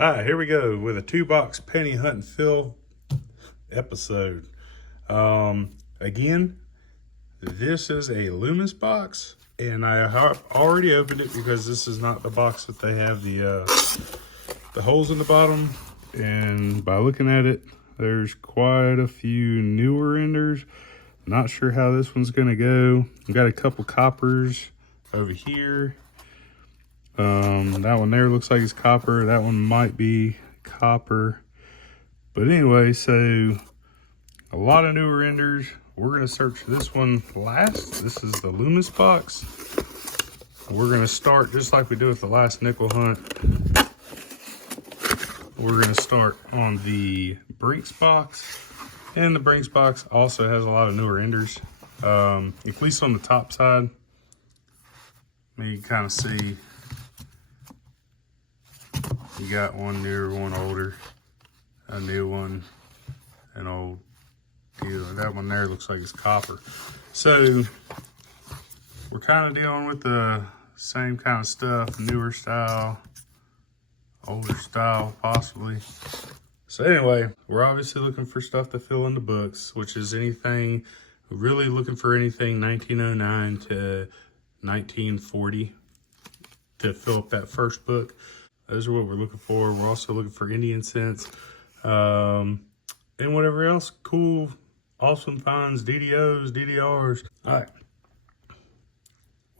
All right, here we go with a 2-box penny hunt and fill episode. Again, this is a Loomis box, and I have already opened it because this is not the box that they have the holes in the bottom. And by looking at it, there's quite a few newer enders. Not sure how this one's gonna go. We've got a couple coppers over here. That one there looks like it's copper. That one might be copper. But anyway, so a lot of newer enders. We're gonna search this one last. This is the Loomis box. We're gonna start just like we did with the last nickel hunt. We're gonna start on the Brinks box. And the Brinks box also has a lot of newer enders. At least on the top side. You can kind of see you got one newer, one older, a new one, an old. That one there looks like it's copper. So we're kind of dealing with the same kind of stuff, newer style, older style possibly. So anyway, we're obviously looking for stuff to fill in the books, which is anything, really looking for anything 1909 to 1940 to fill up that first book. Those are what we're looking for. We're also looking for Indian cents and whatever else cool, awesome finds, DDOs, DDRs. All right.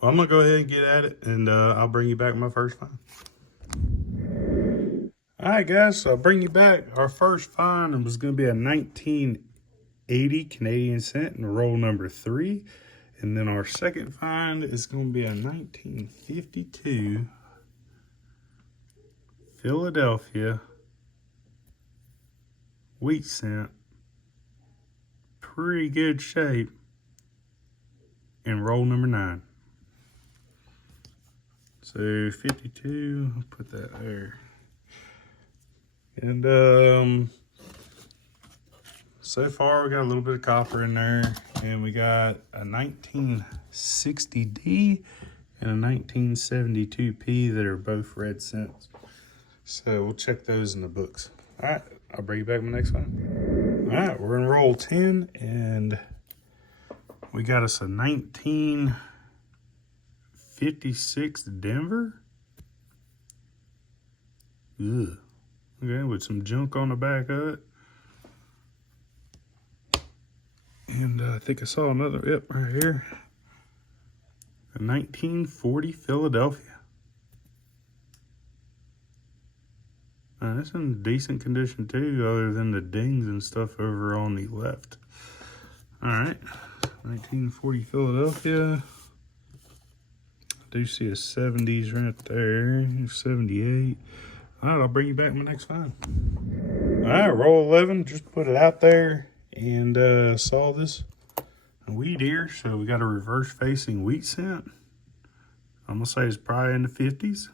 Well, I'm going to go ahead and get at it, and I'll bring you back my first find. All right, guys, so I'll bring you back. Our first find was going to be a 1980 Canadian cent in roll number 3. And then our second find is going to be a 1952 Philadelphia wheat cent. Pretty good shape in roll number 9. So 52, I'll put that there. And so far we got a little bit of copper in there, and we got a 1960D and a 1972P that are both red cents. So we'll check those in the books. All right, I'll bring you back my next one. All right, we're in roll 10, and we got us a 1956 Denver. Ugh. Okay, with some junk on the back of it. And I think I saw another, yep, right here. A 1940 Philadelphia. That's in decent condition too, other than the dings and stuff over on the left. All right, 1940 Philadelphia. I do see a 70s right there, 78. All right, I'll bring you back my next find. All right, roll 11, just put it out there and saw this wheat ear. So we got a reverse facing wheat cent. I'm gonna say it's probably in the 50s.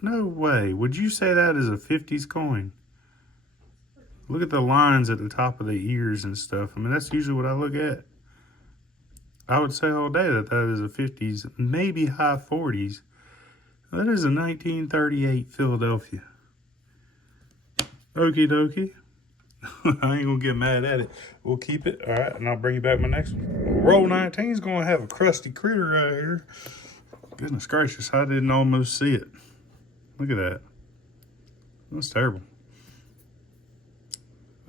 No way. Would you say that is a 50s coin? Look at the lines at the top of the ears and stuff. I mean, that's usually what I look at. I would say all day that that is a 50s, maybe high 40s. That is a 1938 Philadelphia. Okie dokie. I ain't gonna get mad at it. We'll keep it. All right, and I'll bring you back my next one. Roll 19 is gonna have a crusty critter right here. Goodness gracious, I didn't almost see it. Look at that. That's terrible.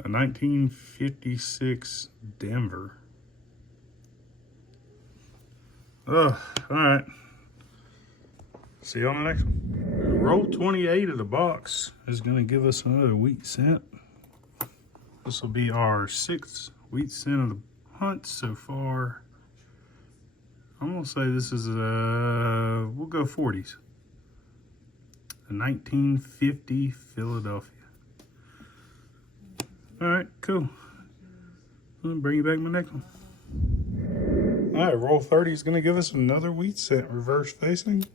A 1956 Denver. Oh, all right. See you on the next one. Roll 28 of the box is going to give us another wheat cent. This will be our 6th wheat cent of the hunt so far. I'm going to say this is we'll go 40s. A 1950 Philadelphia. All right, cool. I'll bring you back my next one. All right, roll 30 is going to give us another wheat cent reverse facing.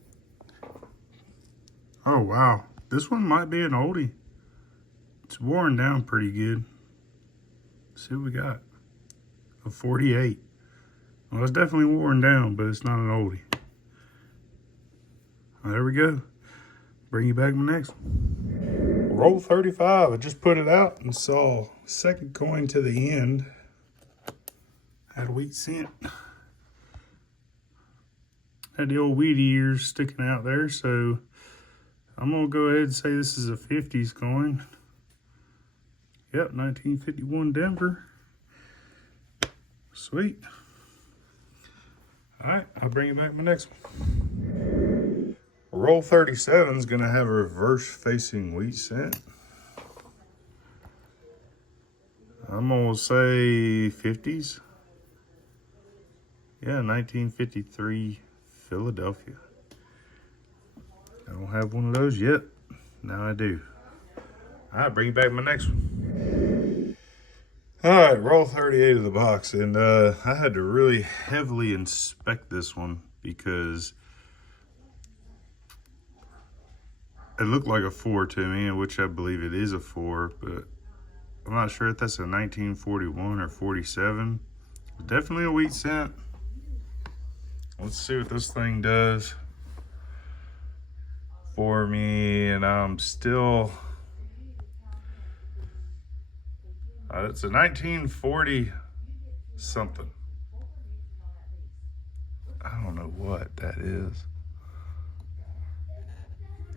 Oh, wow. This one might be an oldie. It's worn down pretty good. Let's see what we got. A 48. Well, it's definitely worn down, but it's not an oldie. There we go. bring you back my next one. Roll 35. I just put it out and saw second coin to the end. Had a wheat cent. Had the old weed ears sticking out there, so I'm gonna go ahead and say this is a 50s coin. Yep, 1951 Denver. Sweet. All right, I'll bring you back my next one. Roll 37 is gonna have a reverse facing wheat cent. I'm gonna say 50s. Yeah, 1953 Philadelphia. I don't have one of those yet. Now I do. All right, bring you back my next one. All right, roll 38 of the box. And I had to really heavily inspect this one because it looked like a 4 to me, which I believe it is a 4, but I'm not sure if that's a 1941 or 47. Definitely a wheat cent. Let's see what this thing does for me. And I'm still, it's a 1940 something. I don't know what that is.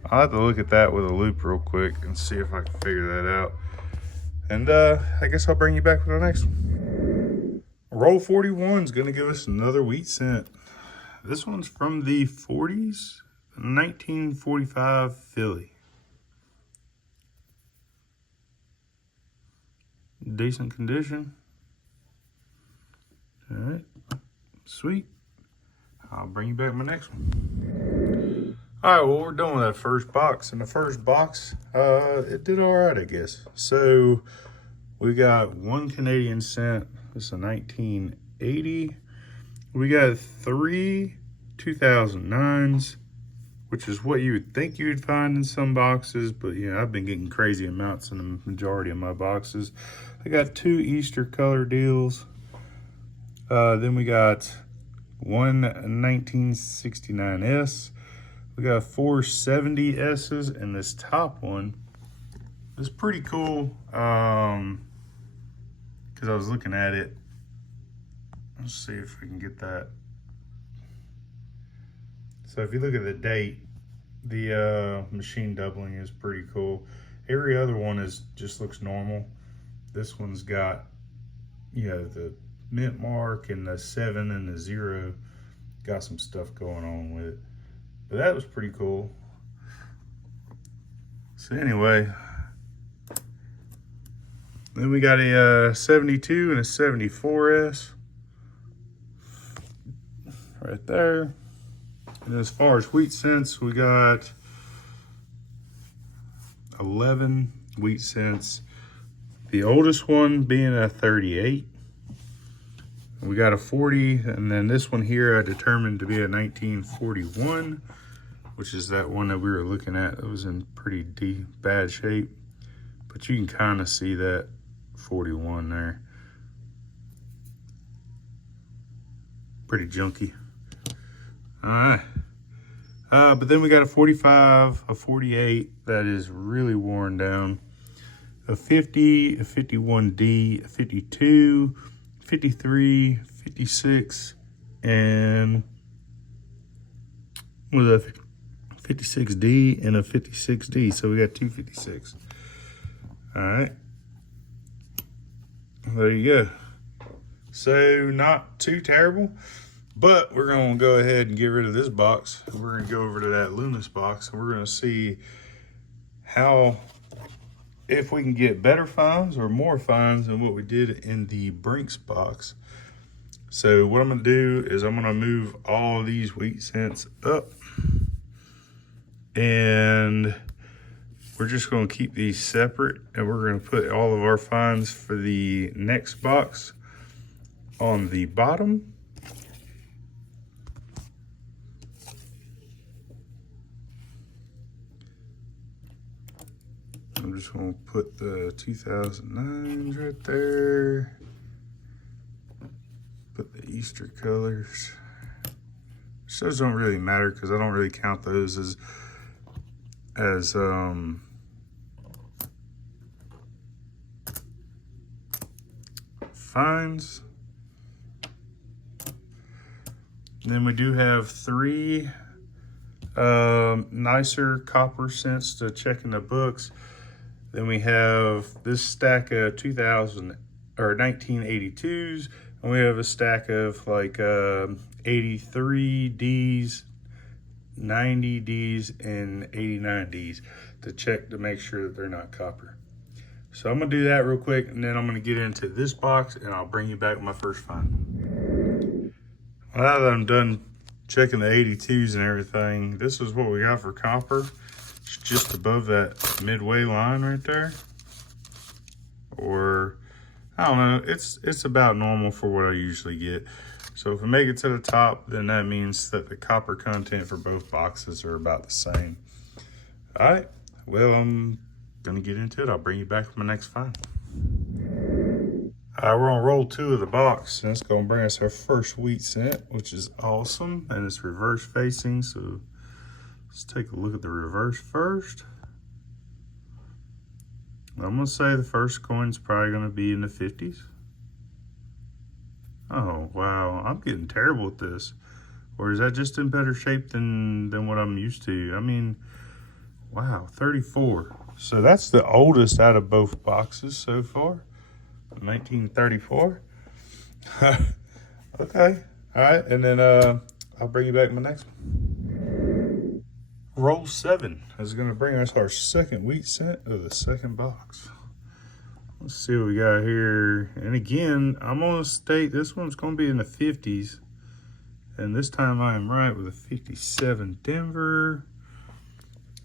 I'll have to look at that with a loop real quick and see if I can figure that out. And I guess I'll bring you back with the next one. Roll 41 is going to give us another wheat cent. This one's from the 40s, 1945 Philly. Decent condition. All right, sweet. I'll bring you back my next one. All right, well, we're done with that first box. And the first box, it did all right, I guess. So we got 1 Canadian cent. This is a 1980. We got 3 2009s, which is what you would think you would find in some boxes, but yeah, I've been getting crazy amounts in the majority of my boxes. I got 2 Easter color deals. Then we got 1 1969S. We got 4 70S's, and this top one is pretty cool because I was looking at it. Let's see if we can get that. So if you look at the date, the machine doubling is pretty cool. Every other one just looks normal. This one's got, you know, the mint mark and the 7 and the 0. Got some stuff going on with it. But that was pretty cool. So anyway, then we got a 72 and a 74S. Right there. And as far as wheat cents, we got 11 wheat cents. The oldest one being a 38. We got a 40, and then this one here I determined to be a 1941, which is that one that we were looking at. It was in pretty bad shape, but you can kind of see that 41 there. Pretty junky. All right. But then we got a 45, a 48 that is really worn down, a 50, a 51D, a 52, 53, 56, and with a 56D and a 56D. So we got 2 56. All right. There you go. So not too terrible. But we're going to go ahead and get rid of this box. We're going to go over to that Loomis box, and we're going to see if we can get better finds or more finds than what we did in the Brinks box. So what I'm going to do is I'm going to move all of these wheat cents up, and we're just going to keep these separate, and we're going to put all of our finds for the next box on the bottom. I'm just going to put the 2009s right there. Put the Easter colors. Those don't really matter because I don't really count those as fines. Then we do have 3 nicer copper cents to check in the books. Then we have this stack of 1982s, and we have a stack of like 83 Ds, 90 Ds, and 89 Ds to check to make sure that they're not copper. So I'm gonna do that real quick, and then I'm gonna get into this box, and I'll bring you back with my first find. Now that I'm done checking the 82s and everything, this is what we got for copper. It's just above that midway line right there. Or, I don't know, it's about normal for what I usually get. So if I make it to the top, then that means that the copper content for both boxes are about the same. All right, well, I'm gonna get into it. I'll bring you back with my next find. All right, we're on roll 2 of the box, and it's gonna bring us our first wheat cent, which is awesome, and it's reverse facing, so let's take a look at the reverse first. I'm gonna say the first coin's probably gonna be in the 50s. Oh, wow, I'm getting terrible at this. Or is that just in better shape than what I'm used to? I mean, wow, 34. So that's the oldest out of both boxes so far. 1934. Okay, all right, and then I'll bring you back my next one. Roll 7 is gonna bring us our second wheat cent of the second box. Let's see what we got here. And again, I'm gonna state this one's gonna be in the 50s. And this time I am right with a 57 Denver.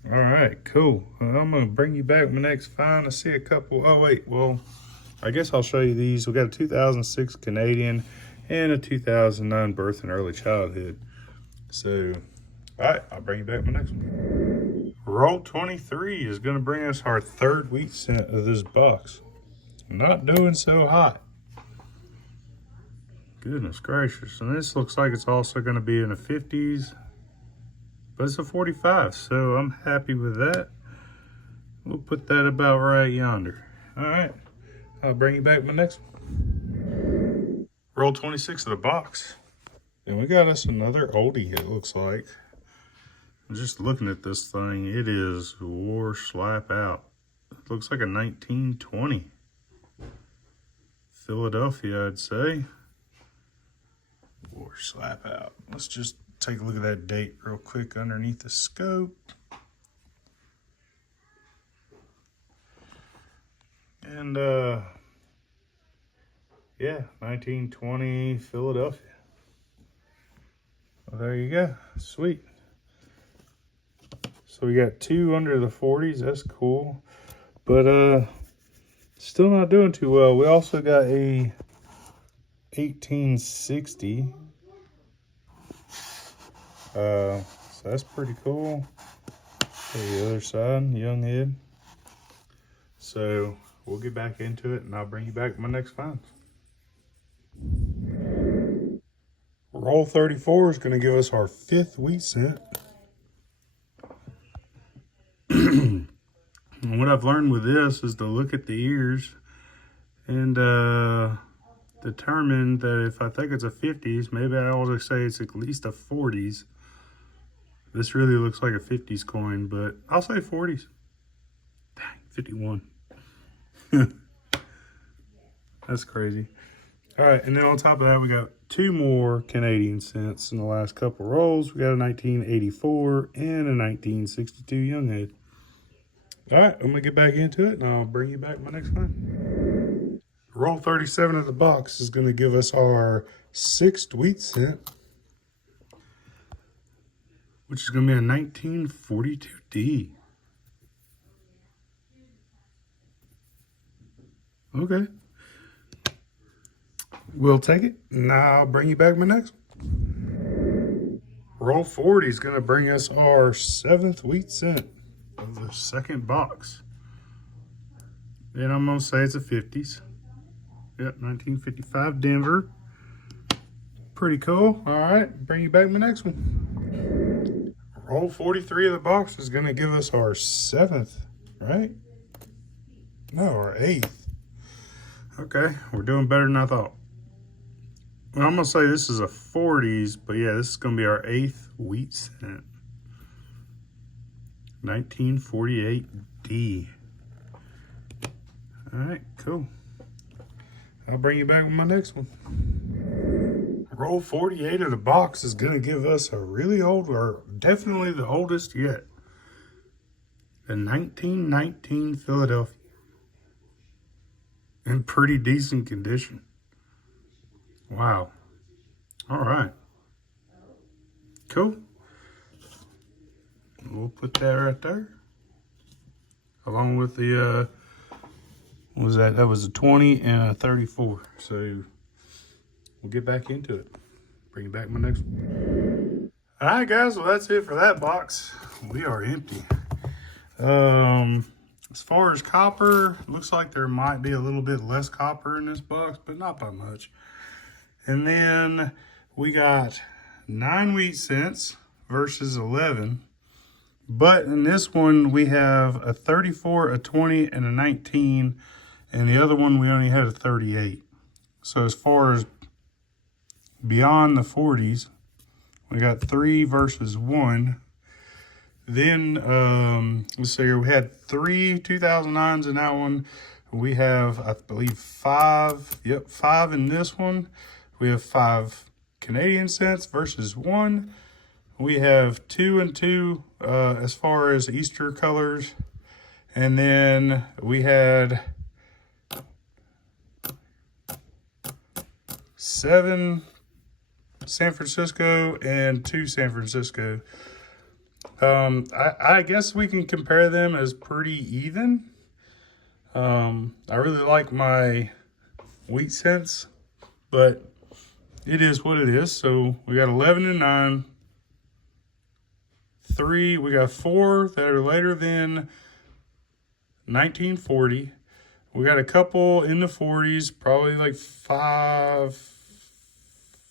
All right, cool. Well, I'm gonna bring you back with my next find. I see a couple, oh wait, well, I guess I'll show you these. We got a 2006 Canadian and a 2009 birth and early childhood. So, all right, I'll bring you back my next one. Roll 23 is gonna bring us our third wheat cent of this box. Not doing so hot. Goodness gracious. And this looks like it's also gonna be in the 50s, but it's a 45, so I'm happy with that. We'll put that about right yonder. All right, I'll bring you back my next one. Roll 26 of the box. And we got us another oldie, it looks like. Just looking at this thing, it is wore slap out. It looks like a 1920. Philadelphia, I'd say. Wore slap out. Let's just take a look at that date real quick underneath the scope. And yeah, 1920 Philadelphia. Well, there you go. Sweet. So we got 2 under the 40s. That's cool. But still not doing too well. We also got a 1860. So that's pretty cool. The other side, young head. So we'll get back into it, and I'll bring you back my next find. Roll 34 is going to give us our 5th wheat cent. And what I've learned with this is to look at the ears and determine that if I think it's a 50s, maybe I ought to say it's at least a 40s. This really looks like a 50s coin, but I'll say 40s. Dang, 51. That's crazy. All right, and then on top of that, we got 2 more Canadian cents in the last couple rolls. We got a 1984 and a 1962 young head. All right, I'm gonna get back into it, and I'll bring you back my next find. Roll 37 of the box is gonna give us our 6th wheat cent, which is gonna be a 1942D. Okay. We'll take it, and I'll bring you back my next one. Roll 40 is gonna bring us our 7th wheat cent of the second box. And I'm gonna say it's a 50s. Yep, 1955 Denver. Pretty cool. All right, bring you back my next one. Roll 43 of the box is going to give us our 7th, right? No, our 8th. Okay, we're doing better than I thought. Well, I'm going to say this is a 40s, but yeah, this is going to be our 8th wheat cent. 1948D. All right, cool. I'll bring you back with my next one. Roll 48 of the box is going to give us a really old, or definitely the oldest yet. The 1919 Philadelphia. In pretty decent condition. Wow. All right. Cool. We'll put that right there. Along with the, what was that? That was a 20 and a 34. So we'll get back into it. Bring you back my next one. All right, guys. Well, that's it for that box. We are empty. As far as copper, looks like there might be a little bit less copper in this box, but not by much. And then we got 9 wheat cents versus 11. But in this one, we have a 34, a 20, and a 19. And the other one, we only had a 38. So as far as beyond the 40s, we got 3 versus 1. Then, let's see here, we had 3 2009s in that one. We have, I believe, 5. Yep, 5 in this one. We have 5 Canadian cents versus 1. We have 2 and 2 as far as Easter colors. And then we had 7 San Francisco and 2 San Francisco. I guess we can compare them as pretty even. I really like my wheat cents, but it is what it is. So we got 11 and 9. 3, we got 4 that are later than 1940. We got a couple in the 40s, probably like 5,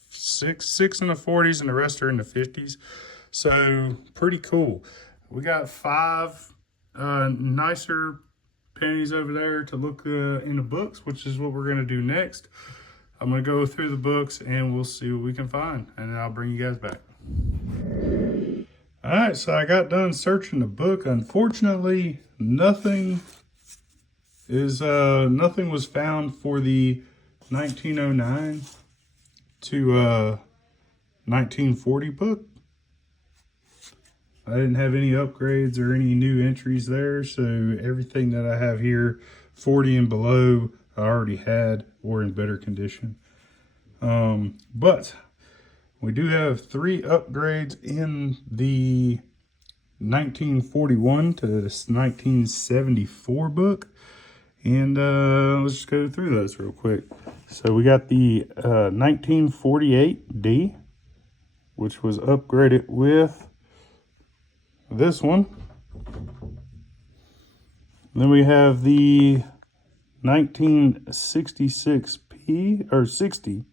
6 in the 40s, and the rest are in the 50s. So pretty cool. We got 5 nicer pennies over there to look in the books, which is what we're going to do next. I'm going to go through the books and we'll see what we can find, and then I'll bring you guys back. All right, so I got done searching the book. Unfortunately, nothing was found for the 1909 to 1940 book. I didn't have any upgrades or any new entries there, so everything that I have here, 40 and below, I already had or in better condition. But we do have 3 upgrades in the 1941 to this 1974 book. And let's just go through those real quick. So we got the 1948D, which was upgraded with this one. Then we have the 1966P, or 60.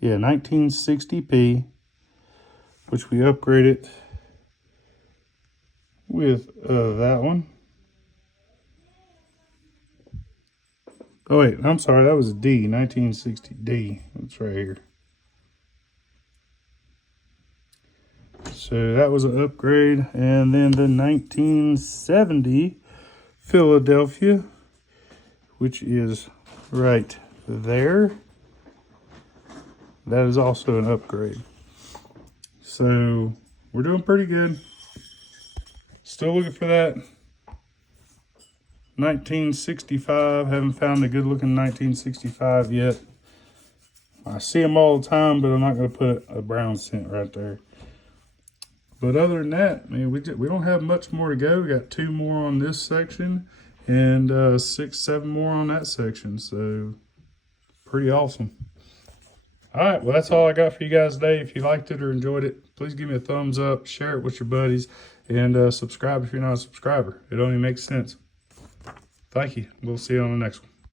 Yeah, 1960P, which we upgraded with that one. Oh wait, I'm sorry, that was a D, 1960D. That's right here. So that was an upgrade. And then the 1970 Philadelphia, which is right there. That is also an upgrade. So we're doing pretty good. Still looking for that 1965. Haven't found a good looking 1965 yet. I see them all the time, but I'm not going to put a brown cent right there. But other than that, man, we don't have much more to go. We got 2 more on this section and 6, 7 more on that section. So pretty awesome. All right, well, that's all I got for you guys today. If you liked it or enjoyed it, please give me a thumbs up, share it with your buddies, and subscribe if you're not a subscriber. It only makes sense. Thank you. We'll see you on the next one.